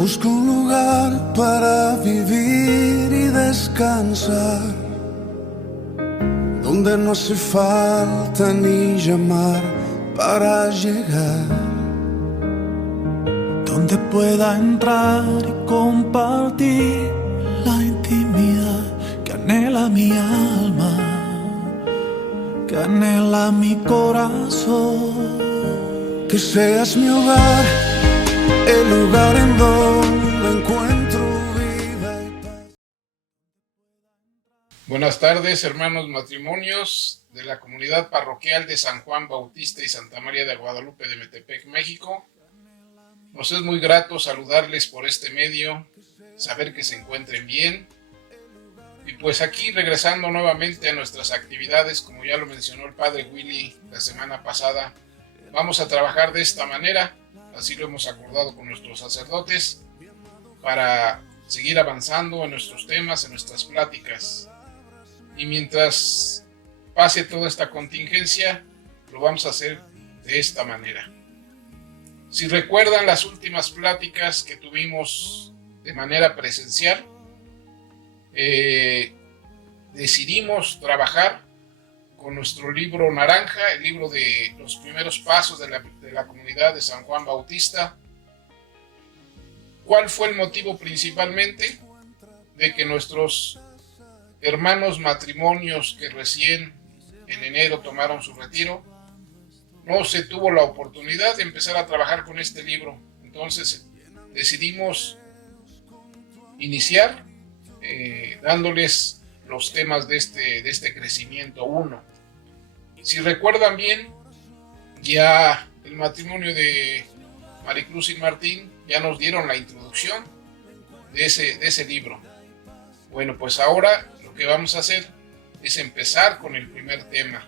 Busco un lugar para vivir y descansar, donde no hace falta ni llamar para llegar, donde pueda entrar y compartir la intimidad que anhela mi alma, que anhela mi corazón. que seas mi hogar, el lugar en donde encuentro vida y paz. Buenas tardes, hermanos matrimonios de la comunidad parroquial de San Juan Bautista y Santa María de Guadalupe de Metepec, México. Nos es muy grato saludarles por este medio, saber que se encuentren bien. Y pues aquí regresando nuevamente a nuestras actividades, como ya lo mencionó el Padre Willy la semana pasada, vamos a trabajar de esta manera, así lo hemos acordado con nuestros sacerdotes, para seguir avanzando en nuestros temas, en nuestras pláticas. Y mientras pase toda esta contingencia, lo vamos a hacer de esta manera. Si recuerdan las últimas pláticas que tuvimos de manera presencial, decidimos trabajar con nuestro libro naranja, el libro de los primeros pasos de la comunidad de San Juan Bautista. ¿Cuál fue el motivo principalmente? De que nuestros hermanos matrimonios que recién en enero tomaron su retiro, no se tuvo la oportunidad de empezar a trabajar con este libro. Entonces decidimos iniciar dándoles los temas de este crecimiento 1. Si recuerdan bien, ya el matrimonio de Maricruz y Martín ya nos dieron la introducción de ese libro. Bueno, pues ahora lo que vamos a hacer es empezar con el primer tema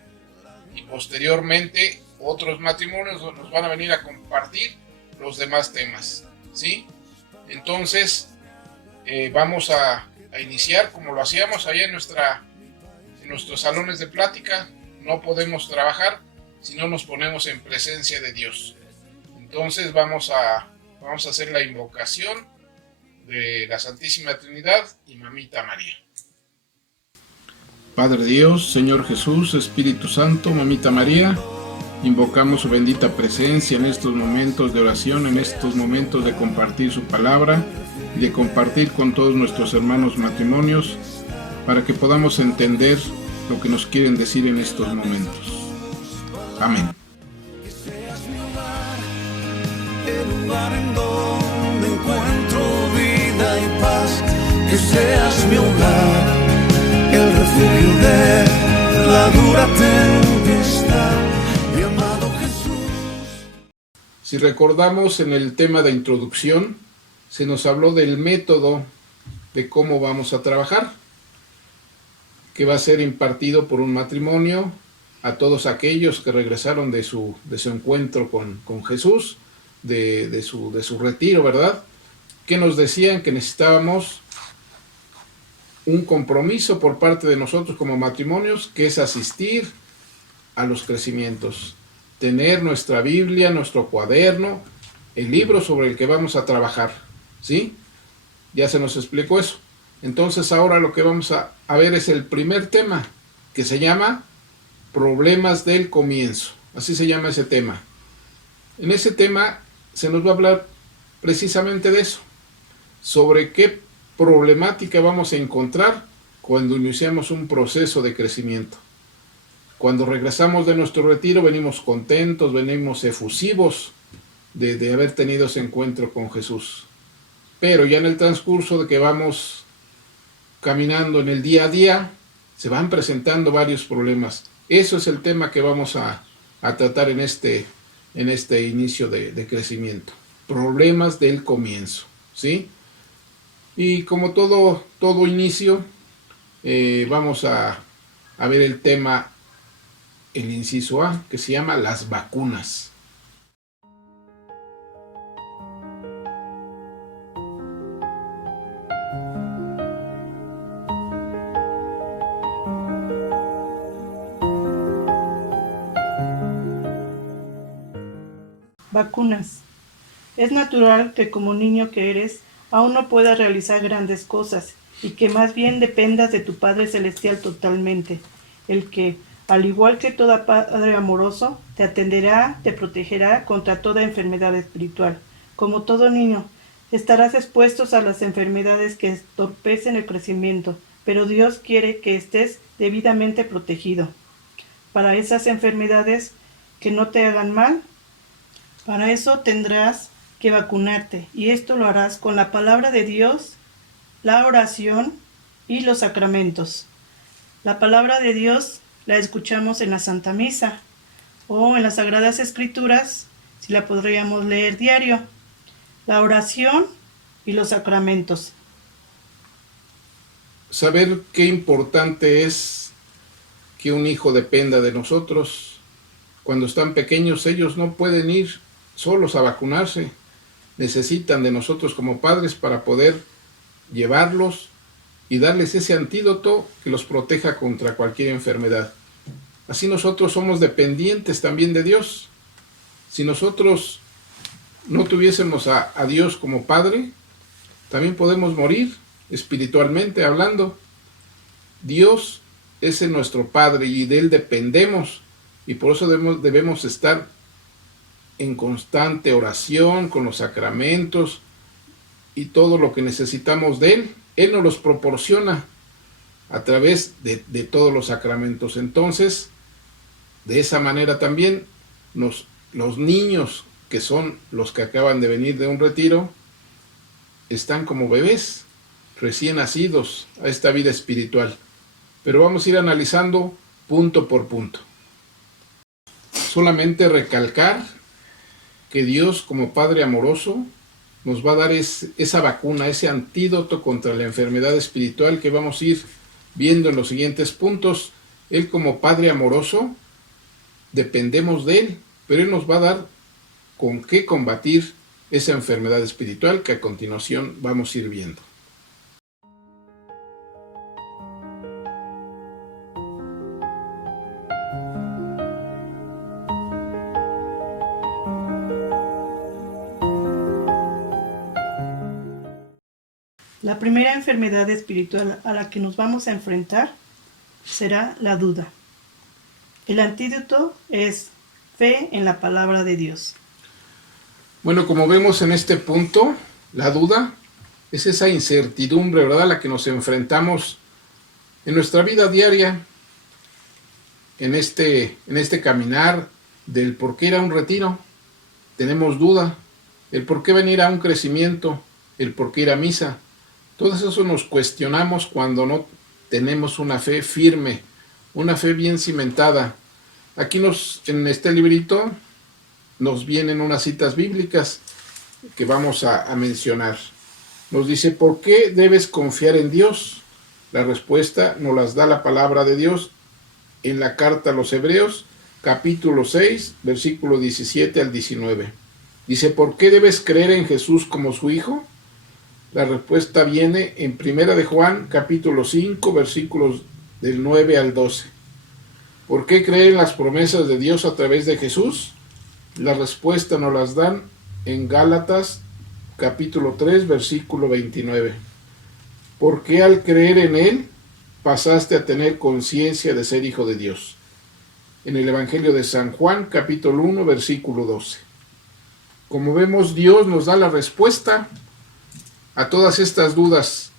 y posteriormente otros matrimonios nos van a venir a compartir los demás temas, ¿sí? Entonces vamos a iniciar como lo hacíamos allá en nuestros salones de plática. No podemos trabajar si no nos ponemos en presencia de Dios. Entonces vamos a hacer la invocación de la Santísima Trinidad y Mamita María. Padre Dios, Señor Jesús, Espíritu Santo, Mamita María, invocamos su bendita presencia en estos momentos de oración, en estos momentos de compartir su palabra y de compartir con todos nuestros hermanos matrimonios para que podamos entender lo que nos quieren decir en estos momentos. Amén. Que seas mi hogar, el lugar en donde encuentro vida y paz. Que seas mi hogar, el refugio de la dura tempestad, mi amado Jesús. Si recordamos en el tema de introducción, se nos habló del método de cómo vamos a trabajar, que va a ser impartido por un matrimonio a todos aquellos que regresaron de su encuentro con Jesús, de su retiro, ¿verdad? Que nos decían que necesitábamos un compromiso por parte de nosotros como matrimonios, que es asistir a los crecimientos, tener nuestra Biblia, nuestro cuaderno, el libro sobre el que vamos a trabajar, ¿sí? Ya se nos explicó eso. Entonces ahora lo que vamos a ver es el primer tema, que se llama Problemas del Comienzo. Así se llama ese tema. En ese tema se nos va a hablar precisamente de eso, sobre qué problemática vamos a encontrar cuando iniciamos un proceso de crecimiento. Cuando regresamos de nuestro retiro venimos contentos, venimos efusivos de haber tenido ese encuentro con Jesús. Pero ya en el transcurso de que vamos caminando en el día a día, se van presentando varios problemas. Eso es el tema que vamos a tratar en este inicio de crecimiento. Problemas del comienzo, ¿sí? Y como todo inicio, vamos a ver el tema, el inciso A, que se llama las vacunas. Vacunas. Es natural que como niño que eres, aún no puedas realizar grandes cosas, y que más bien dependas de tu Padre Celestial totalmente, el que, al igual que todo Padre amoroso, te atenderá, te protegerá contra toda enfermedad espiritual. Como todo niño, estarás expuesto a las enfermedades que entorpecen el crecimiento, pero Dios quiere que estés debidamente protegido. Para esas enfermedades que no te hagan mal, para eso tendrás que vacunarte, y esto lo harás con la palabra de Dios, la oración y los sacramentos. La palabra de Dios la escuchamos en la Santa Misa o en las Sagradas Escrituras, si la podríamos leer diario. La oración y los sacramentos. Saber qué importante es que un hijo dependa de nosotros. Cuando están pequeños ellos no pueden ir solos a vacunarse. Necesitan de nosotros como padres para poder llevarlos y darles ese antídoto que los proteja contra cualquier enfermedad. Así nosotros somos dependientes también de Dios. Si nosotros no tuviésemos a Dios como Padre, también podemos morir espiritualmente hablando. Dios es nuestro Padre y de Él dependemos, y por eso debemos estar en constante oración con los sacramentos y todo lo que necesitamos de Él. Él nos los proporciona a través de todos los sacramentos. Entonces, de esa manera también los niños, que son los que acaban de venir de un retiro, están como bebés recién nacidos a esta vida espiritual. Pero vamos a ir analizando punto por punto. Solamente recalcar que Dios, como Padre amoroso, nos va a dar esa vacuna, ese antídoto contra la enfermedad espiritual que vamos a ir viendo en los siguientes puntos. Él, como Padre amoroso, dependemos de Él, pero Él nos va a dar con qué combatir esa enfermedad espiritual que a continuación vamos a ir viendo. La primera enfermedad espiritual a la que nos vamos a enfrentar será la duda. El antídoto es fe en la palabra de Dios. Bueno, como vemos en este punto, la duda es esa incertidumbre, ¿verdad?, a la que nos enfrentamos en nuestra vida diaria, en este caminar del por qué ir a un retiro. Tenemos duda, el por qué venir a un crecimiento, el por qué ir a misa. Todo eso nos cuestionamos cuando no tenemos una fe firme, una fe bien cimentada. Aquí en este librito nos vienen unas citas bíblicas que vamos a mencionar. Nos dice, ¿por qué debes confiar en Dios? La respuesta nos las da la palabra de Dios en la carta a los Hebreos, capítulo 6, versículo 17 al 19. Dice, ¿por qué debes creer en Jesús como su Hijo? La respuesta viene en 1 de Juan, capítulo 5, versículos del 9 al 12. ¿Por qué creer en las promesas de Dios a través de Jesús? La respuesta nos las dan en Gálatas, capítulo 3, versículo 29. ¿Por qué al creer en Él pasaste a tener conciencia de ser hijo de Dios? En el Evangelio de San Juan, capítulo 1, versículo 12. Como vemos, Dios nos da la respuesta a todas estas dudas.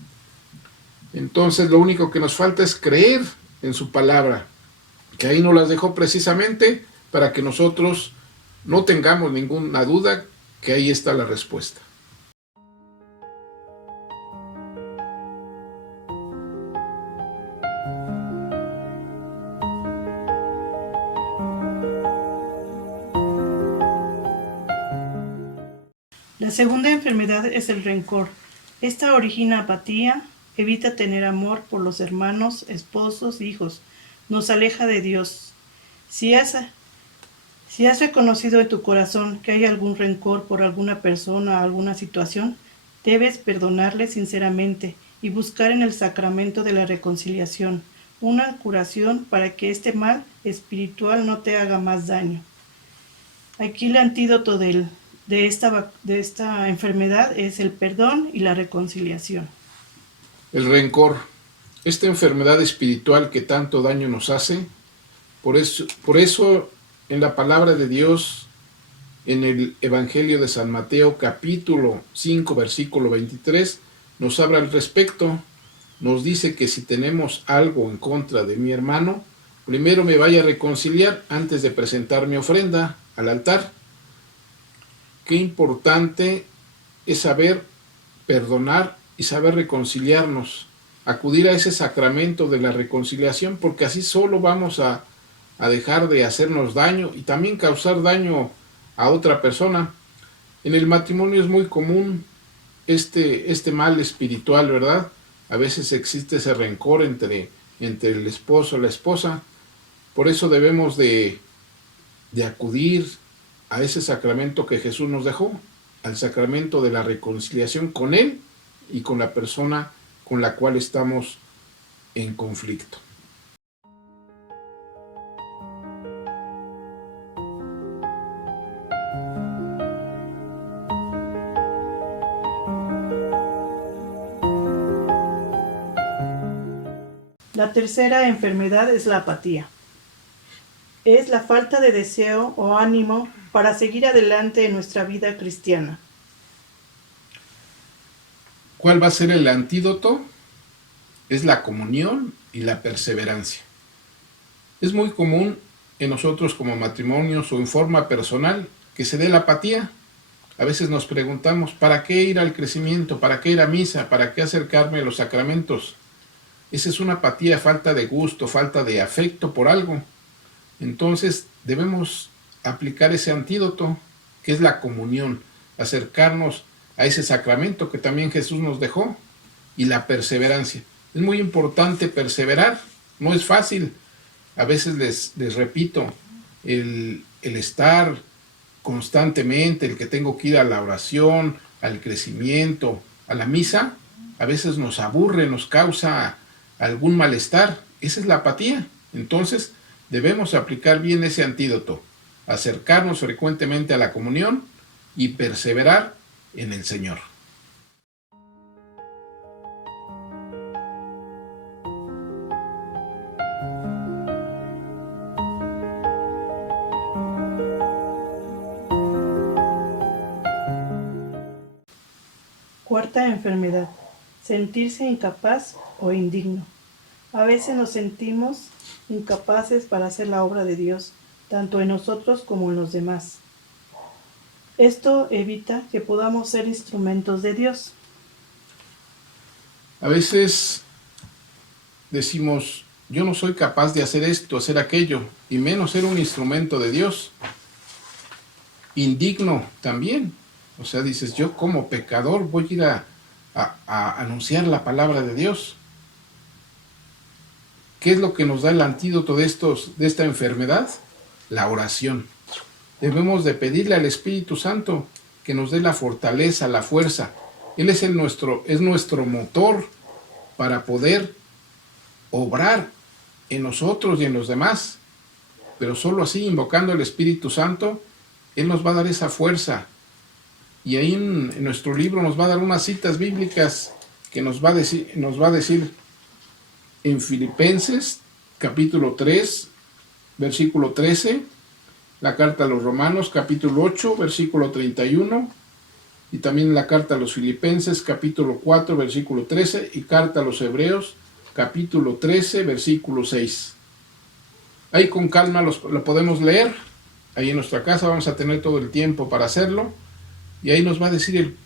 Entonces lo único que nos falta es creer en su palabra, que ahí nos las dejó precisamente para que nosotros no tengamos ninguna duda que ahí está la respuesta. La segunda enfermedad es el rencor. Esta origina apatía, evita tener amor por los hermanos, esposos, hijos. Nos aleja de Dios. Si has reconocido en tu corazón que hay algún rencor por alguna persona o alguna situación, debes perdonarle sinceramente y buscar en el sacramento de la reconciliación una curación para que este mal espiritual no te haga más daño. Aquí el antídoto del de esta enfermedad es el perdón y la reconciliación. El rencor, esta enfermedad espiritual que tanto daño nos hace, por eso en la palabra de Dios, en el Evangelio de San Mateo, capítulo 5, versículo 23, nos habla al respecto. Nos dice que si tenemos algo en contra de mi hermano, primero me vaya a reconciliar antes de presentar mi ofrenda al altar. Qué importante es saber perdonar y saber reconciliarnos, acudir a ese sacramento de la reconciliación, porque así solo vamos a dejar de hacernos daño y también causar daño a otra persona. En el matrimonio es muy común este mal espiritual, ¿verdad? A veces existe ese rencor entre el esposo y la esposa. Por eso debemos de acudir a ese sacramento que Jesús nos dejó, al sacramento de la reconciliación con Él y con la persona con la cual estamos en conflicto. La tercera enfermedad es la apatía. Es la falta de deseo o ánimo para seguir adelante en nuestra vida cristiana. ¿Cuál va a ser el antídoto? Es la comunión y la perseverancia. Es muy común en nosotros como matrimonios o en forma personal que se dé la apatía. A veces nos preguntamos, ¿para qué ir al crecimiento? ¿Para qué ir a misa? ¿Para qué acercarme a los sacramentos? Esa es una apatía, falta de gusto, falta de afecto por algo. Entonces debemos aplicar ese antídoto, que es la comunión, acercarnos a ese sacramento que también Jesús nos dejó, y la perseverancia. Es muy importante perseverar, no es fácil. A veces les repito, el estar constantemente, el que tengo que ir a la oración, al crecimiento, a la misa, a veces nos aburre, nos causa algún malestar. Esa es la apatía. Entonces debemos aplicar bien ese antídoto, acercarnos frecuentemente a la comunión y perseverar en el Señor. Cuarta enfermedad, sentirse incapaz o indigno. A veces nos sentimos incapaces para hacer la obra de Dios, tanto en nosotros como en los demás. Esto evita que podamos ser instrumentos de Dios. A veces decimos, yo no soy capaz de hacer esto, hacer aquello, y menos ser un instrumento de Dios. Indigno también. O sea, dices, yo como pecador voy a ir a anunciar la palabra de Dios. ¿Qué es lo que nos da el antídoto de esta enfermedad? La oración. Debemos de pedirle al Espíritu Santo que nos dé la fortaleza, la fuerza. Él es nuestro motor para poder obrar en nosotros y en los demás. Pero solo así, invocando al Espíritu Santo, Él nos va a dar esa fuerza. Y ahí en nuestro libro nos va a dar unas citas bíblicas que nos va a decir en Filipenses, capítulo 3, versículo 13, la carta a los Romanos, capítulo 8, versículo 31, y también la carta a los Filipenses, capítulo 4, versículo 13, y carta a los Hebreos, capítulo 13, versículo 6. Ahí con calma lo podemos leer. Ahí en nuestra casa vamos a tener todo el tiempo para hacerlo. Y ahí nos va a decir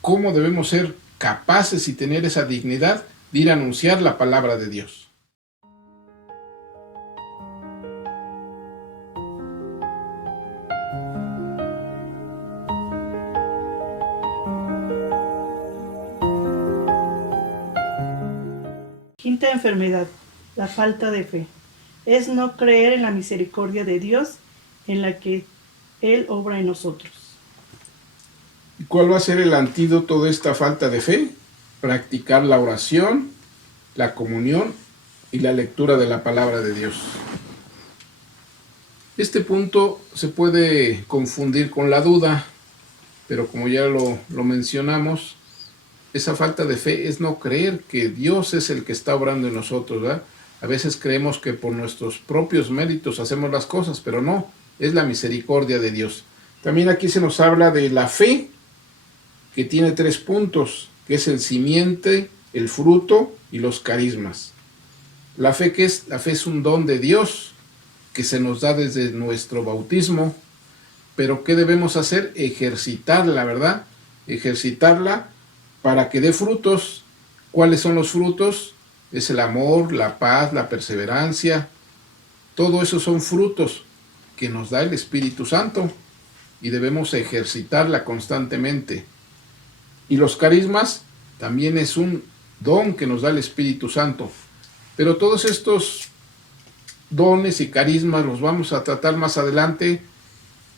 cómo debemos ser capaces y tener esa dignidad de ir a anunciar la palabra de Dios. Quinta enfermedad, la falta de fe. Es no creer en la misericordia de Dios en la que Él obra en nosotros. ¿Y cuál va a ser el antídoto de esta falta de fe? Practicar la oración, la comunión y la lectura de la palabra de Dios. Este punto se puede confundir con la duda. pero como ya lo mencionamos, esa falta de fe es no creer que Dios es el que está obrando en nosotros, ¿verdad? A veces creemos que por nuestros propios méritos hacemos las cosas, pero no, es la misericordia de Dios. También aquí se nos habla de la fe, que tiene 3 puntos, que es el simiente, el fruto y los carismas. La fe, ¿qué es? La fe es un don de Dios que se nos da desde nuestro bautismo, pero ¿qué debemos hacer? Ejercitarla, ¿verdad? Ejercitarla para que dé frutos. ¿Cuáles son los frutos? Es el amor, la paz, la perseverancia. Todo eso son frutos que nos da el Espíritu Santo y debemos ejercitarla constantemente. Y los carismas también es un don que nos da el Espíritu Santo. Pero todos estos dones y carismas los vamos a tratar más adelante,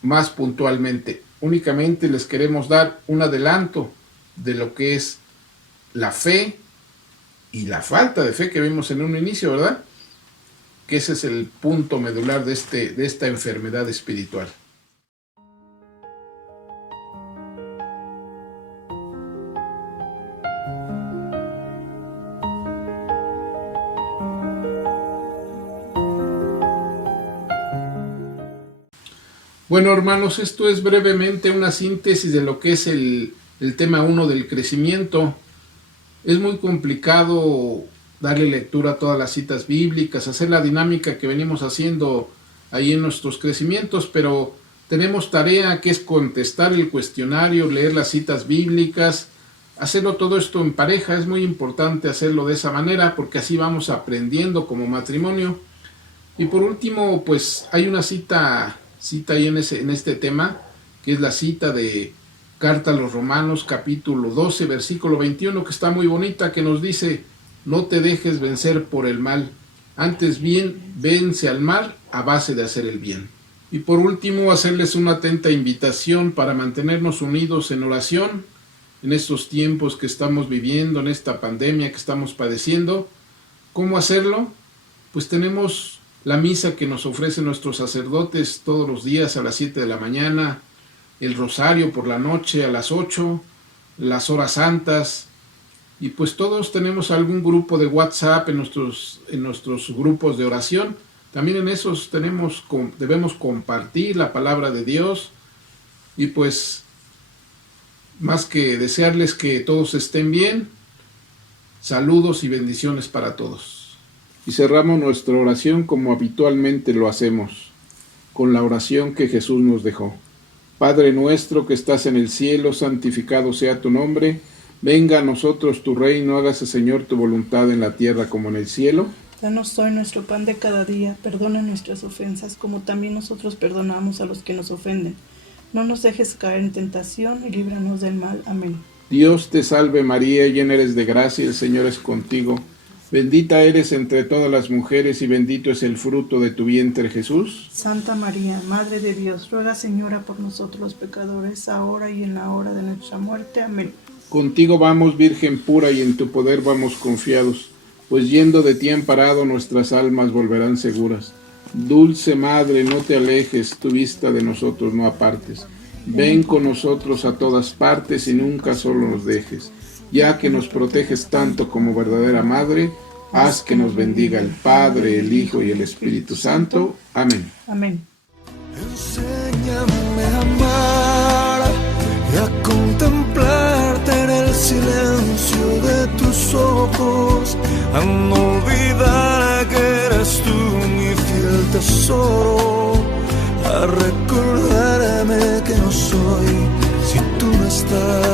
más puntualmente. Únicamente les queremos dar un adelanto de lo que es la fe y la falta de fe que vimos en un inicio, ¿verdad? Que ese es el punto medular de esta enfermedad espiritual. Bueno, hermanos, esto es brevemente una síntesis de lo que es el tema 1 del crecimiento. Es muy complicado darle lectura a todas las citas bíblicas, hacer la dinámica que venimos haciendo ahí en nuestros crecimientos, pero tenemos tarea que es contestar el cuestionario, leer las citas bíblicas, hacerlo todo esto en pareja. Es muy importante hacerlo de esa manera porque así vamos aprendiendo como matrimonio. Y por último, pues hay una cita ahí en este tema, que es la cita de Carta a los Romanos, capítulo 12, versículo 21, que está muy bonita, que nos dice: no te dejes vencer por el mal, antes bien vence al mal a base de hacer el bien. Y por último, hacerles una atenta invitación para mantenernos unidos en oración en estos tiempos que estamos viviendo, en esta pandemia que estamos padeciendo. ¿Cómo hacerlo? Pues tenemos la misa que nos ofrecen nuestros sacerdotes todos los días a las 7 de la mañana, el rosario por la noche a las 8, las horas santas, y pues todos tenemos algún grupo de WhatsApp en nuestros grupos de oración. También en esos debemos compartir la palabra de Dios, y pues más que desearles que todos estén bien, saludos y bendiciones para todos. Y cerramos nuestra oración como habitualmente lo hacemos, con la oración que Jesús nos dejó. Padre nuestro que estás en el cielo, santificado sea tu nombre. Venga a nosotros tu reino, hágase Señor tu voluntad en la tierra como en el cielo. Danos hoy nuestro pan de cada día, perdona nuestras ofensas, como también nosotros perdonamos a los que nos ofenden. No nos dejes caer en tentación y líbranos del mal. Amén. Dios te salve María, llena eres de gracia, el Señor es contigo. Bendita eres entre todas las mujeres y bendito es el fruto de tu vientre, Jesús. Santa María, Madre de Dios, ruega, Señora, por nosotros los pecadores, ahora y en la hora de nuestra muerte. Amén. Contigo vamos, Virgen pura, y en tu poder vamos confiados, pues yendo de ti amparado nuestras almas volverán seguras. Dulce Madre, no te alejes, tu vista de nosotros no apartes. Ven con nosotros a todas partes y nunca solo nos dejes. Ya que nos proteges tanto como verdadera Madre, haz que nos bendiga el Padre, el Hijo y el Espíritu Santo. Amén. Amén. Enséñame a amar y a contemplarte en el silencio de tus ojos, a no olvidar que eres tú mi fiel tesoro, a recordarme que no soy si tú no estás.